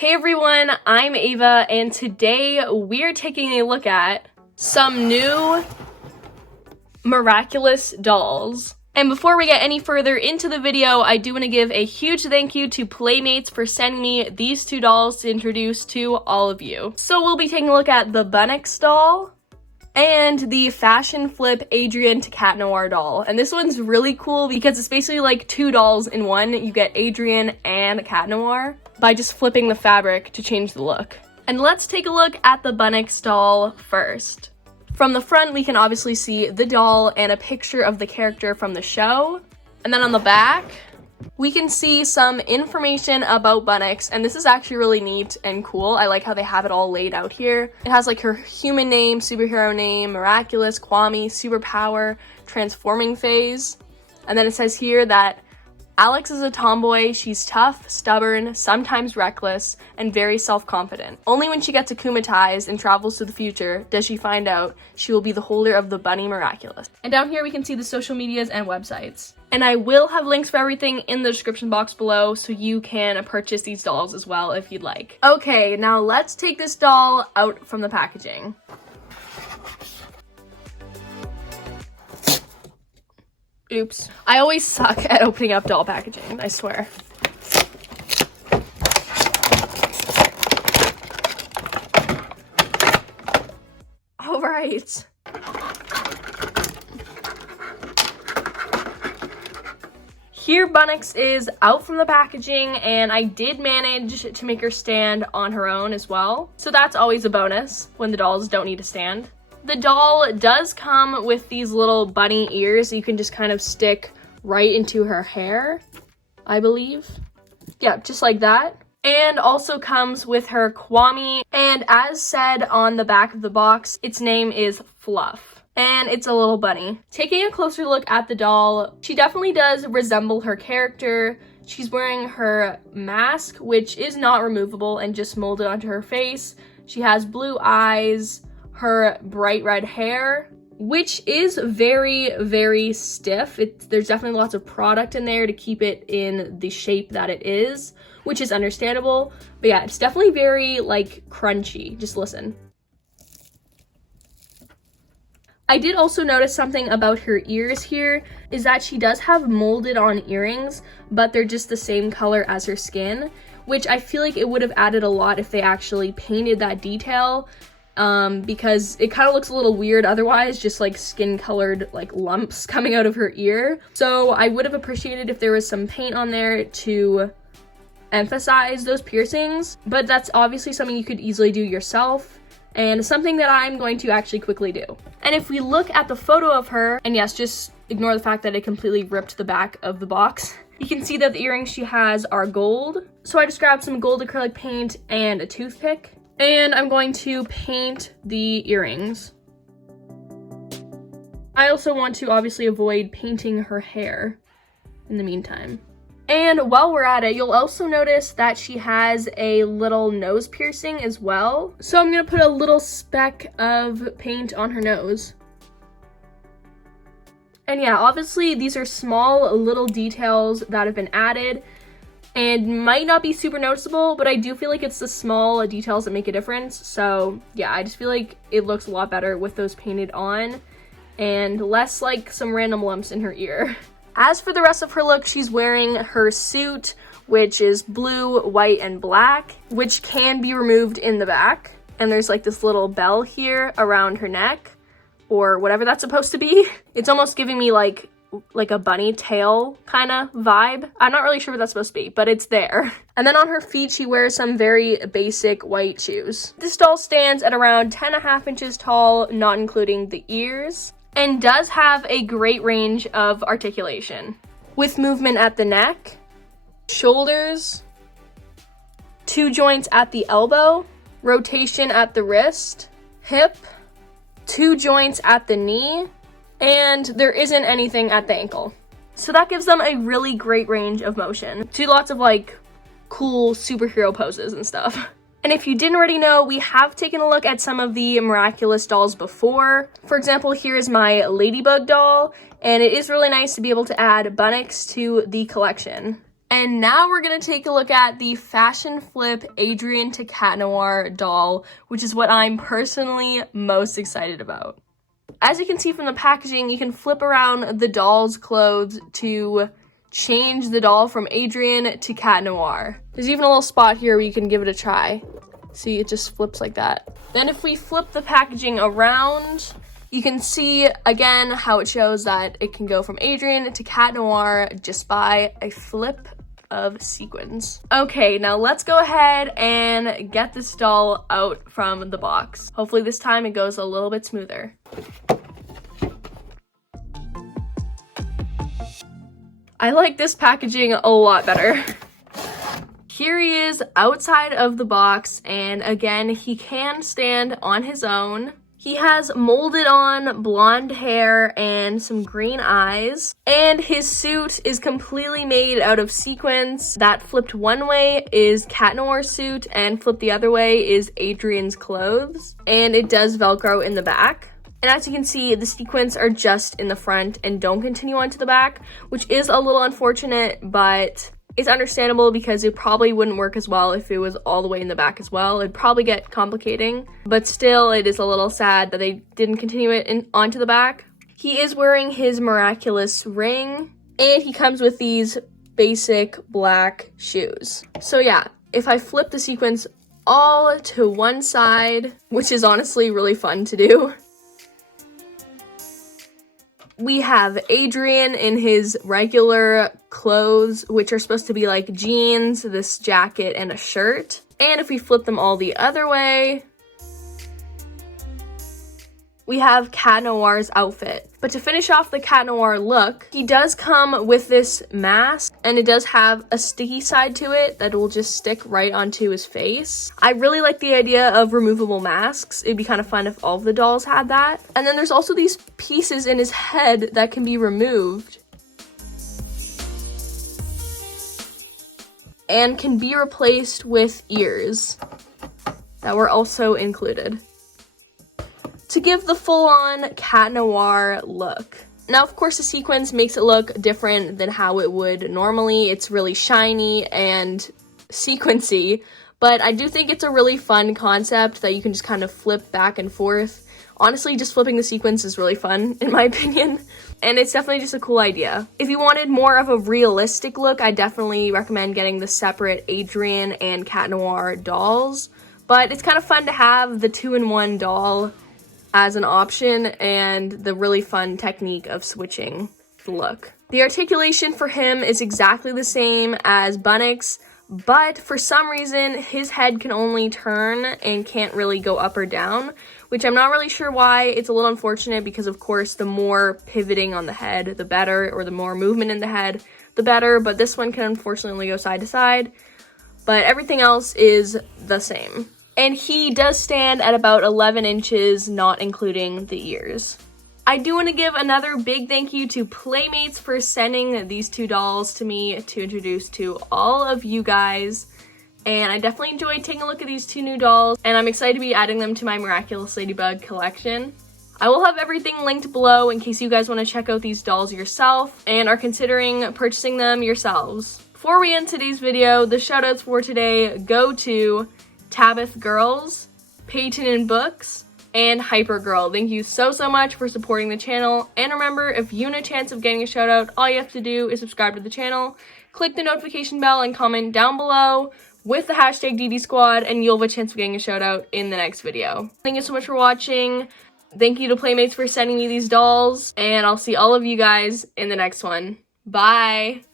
Hey everyone, I'm Ava, and today we're taking a look at some new Miraculous dolls. And before we get any further into the video, I do want to give a huge thank you to Playmates for sending me these two dolls to introduce to all of you. So we'll be taking a look at the Bunnyx doll and the Fashion Flip Adrian to Cat Noir doll. And this one's really cool because it's basically like two dolls in one. You get Adrian and Cat Noir by just flipping the fabric to change the look. And let's take a look at the Bunnyx doll first. From the front, we can obviously see the doll and a picture of the character from the show. And then on the back, we can see some information about Bunnyx, and this is actually really neat and cool. I like how they have it all laid out here. It has like her human name, superhero name, Miraculous, Kwame, superpower, transforming phase. And then it says here that Alex is a tomboy. She's tough, stubborn, sometimes reckless, and very self-confident. Only when she gets akumatized and travels to the future does she find out she will be the holder of the Bunny Miraculous. And down here we can see the social medias and websites. And I will have links for everything in the description box below, so you can purchase these dolls as well if you'd like. Okay, now let's take this doll out from the packaging. Oops. I always suck at opening up doll packaging, I swear. All right. Here Bunnyx is out from the packaging, and I did manage to make her stand on her own as well. So that's always a bonus when the dolls don't need to stand. The doll does come with these little bunny ears you can just kind of stick right into her hair, I believe. Yeah, just like that. And also comes with her Kwame, and as said on the back of the box, its name is Fluff. And it's a little bunny. Taking a closer look at the doll, she definitely does resemble her character. She's wearing her mask, which is not removable and just molded onto her face. She has blue eyes, her bright red hair, which is very, very stiff. There's definitely lots of product in there to keep it in the shape that it is, which is understandable. But yeah, it's definitely very like crunchy. Just listen. I did also notice something about her ears here, is that she does have molded on earrings, but they're just the same color as her skin, which I feel like it would have added a lot if they actually painted that detail. Because it kind of looks a little weird otherwise, just like skin colored like lumps coming out of her ear. So I would have appreciated if there was some paint on there to emphasize those piercings, but that's obviously something you could easily do yourself, and something that I'm going to actually quickly do. And if we look at the photo of her, and yes, just ignore the fact that it completely ripped the back of the box, you can see that the earrings she has are gold. So I just grabbed some gold acrylic paint and a toothpick. And I'm going to paint the earrings. I also want to obviously avoid painting her hair in the meantime. And while we're at it, you'll also notice that she has a little nose piercing as well. So I'm gonna put a little speck of paint on her nose. And yeah, obviously these are small little details that have been added and might not be super noticeable, but I do feel like it's the small details that make a difference. So yeah, I just feel like it looks a lot better with those painted on and less like some random lumps in her ear. As for the rest of her look, she's wearing her suit, which is blue, white, and black, which can be removed in the back. And there's like this little bell here around her neck, or whatever that's supposed to be. It's almost giving me like a bunny tail kind of vibe. I'm not really sure what that's supposed to be, but it's there. And then on her feet, she wears some very basic white shoes. This doll stands at around 10.5 inches tall, not including the ears, and does have a great range of articulation, with movement at the neck, shoulders, 2 joints at the elbow, rotation at the wrist, hip, 2 joints at the knee, and there isn't anything at the ankle. So that gives them a really great range of motion. Do lots of like cool superhero poses and stuff. And if you didn't already know, we have taken a look at some of the Miraculous dolls before. For example, here's my Ladybug doll, and it is really nice to be able to add Bunnyx to the collection. And now we're going to take a look at the Fashion Flip Adrian to Cat Noir doll, which is what I'm personally most excited about. As you can see from the packaging, you can flip around the doll's clothes to change the doll from Adrian to Cat Noir. There's even a little spot here where you can give it a try. See, it just flips like that. Then if we flip the packaging around, you can see again how it shows that it can go from Adrian to Cat Noir just by a flip of sequins. Okay, now let's go ahead and get this doll out from the box. Hopefully this time it goes a little bit smoother. I like this packaging a lot better. Here he is outside of the box, and again, he can stand on his own. He has molded on blonde hair and some green eyes, and his suit is completely made out of sequins. That flipped one way is Cat Noir's suit, and flipped the other way is Adrian's clothes, and it does Velcro in the back. And as you can see, the sequins are just in the front and don't continue onto the back, which is a little unfortunate, but it's understandable because it probably wouldn't work as well if it was all the way in the back as well. It'd probably get complicating, but still it is a little sad that they didn't continue it onto the back. He is wearing his miraculous ring, and he comes with these basic black shoes. So yeah, if I flip the sequins all to one side, which is honestly really fun to do, we have Adrian in his regular clothes, which are supposed to be like jeans, this jacket, and a shirt. And if we flip them all the other way, we have Cat Noir's outfit. But to finish off the Cat Noir look, he does come with this mask, and it does have a sticky side to it that will just stick right onto his face. I really like the idea of removable masks. It'd be kind of fun if all of the dolls had that. And then there's also these pieces in his head that can be removed and can be replaced with ears that were also included to give the full-on Cat Noir look. Now, of course, the sequins makes it look different than how it would normally. It's really shiny and sequency, but I do think it's a really fun concept that you can just kind of flip back and forth. Honestly, just flipping the sequins is really fun, in my opinion, and it's definitely just a cool idea. If you wanted more of a realistic look, I definitely recommend getting the separate Adrian and Cat Noir dolls, but it's kind of fun to have the 2-in-1 doll as an option and the really fun technique of switching the look. The articulation for him is exactly the same as Bunnyx, but for some reason his head can only turn and can't really go up or down, which I'm not really sure why. It's a little unfortunate because of course the more pivoting on the head the better, or the more movement in the head the better, but this one can unfortunately only go side to side, but everything else is the same. And he does stand at about 11 inches, not including the ears. I do want to give another big thank you to Playmates for sending these two dolls to me to introduce to all of you guys. And I definitely enjoyed taking a look at these two new dolls, and I'm excited to be adding them to my Miraculous Ladybug collection. I will have everything linked below in case you guys want to check out these dolls yourself and are considering purchasing them yourselves. Before we end today's video, the shoutouts for today go to Tabith Girls, Peyton and Books, and Hyper Girl. Thank you so much for supporting the channel, and remember, if you want a chance of getting a shout out, all you have to do is subscribe to the channel, click the notification bell, and comment down below with the hashtag DD Squad, and you'll have a chance of getting a shout out in the next video. Thank you so much for watching. Thank you to Playmates for sending me these dolls, and I'll see all of you guys in the next one. Bye!